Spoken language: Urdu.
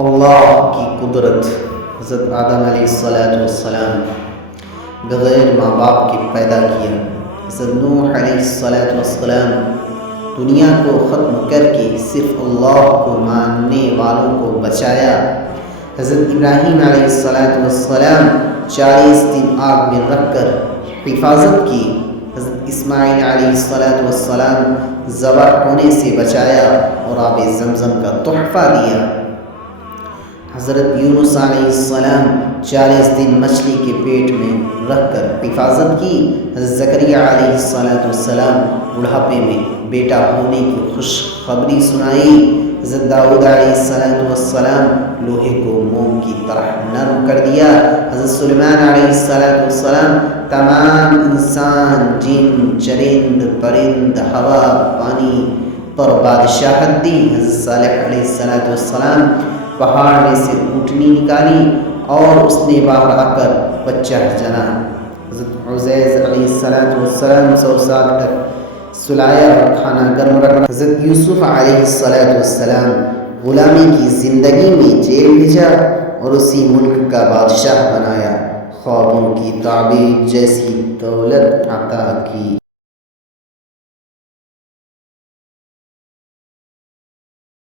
اللہ کی قدرت۔ حضرت آدم علیہ السلام بغیر ماں باپ کے پیدا کیا۔ حضرت نوح علیہ السلام دنیا کو ختم کر کے صرف اللہ کو ماننے والوں کو بچایا۔ حضرت ابراہیم علیہ السلام 40 دن آگ میں رکھ کر حفاظت کی۔ حضرت اسماعیل علیہ السلام ذبح ہونے سے بچایا اور آب زمزم کا تحفہ دیا۔ حضرت یونس علیہ السلام 40 دن مچھلی کے پیٹ میں رکھ کر حفاظت کی۔ حضرت زکریا علیہ السلام بڑھاپے میں بیٹا ہونے کی خوشخبری سنائی۔ حضرت داؤد علیہ السلام لوہے کو موم کی طرح نرم کر دیا۔ حضرت سلیمان علیہ السلام تمام انسان، جن، چرند، پرند، ہوا، پانی پر بادشاہت دی۔ حضرت صالح علیہ السلام پہاڑ میں سے اونٹنی نکالی اور اس نے باہر آ کر بچہ جنا۔ حضرت عزیر علیہ السلام 100 سال تک سلایا اور کھانا گرم رکھا۔ حضرت یوسف علیہ السلام غلامی کی زندگی میں جیل بھیجا اور اسی ملک کا بادشاہ بنایا۔ خوابوں کی تعبیر جیسی دولت عطا کی۔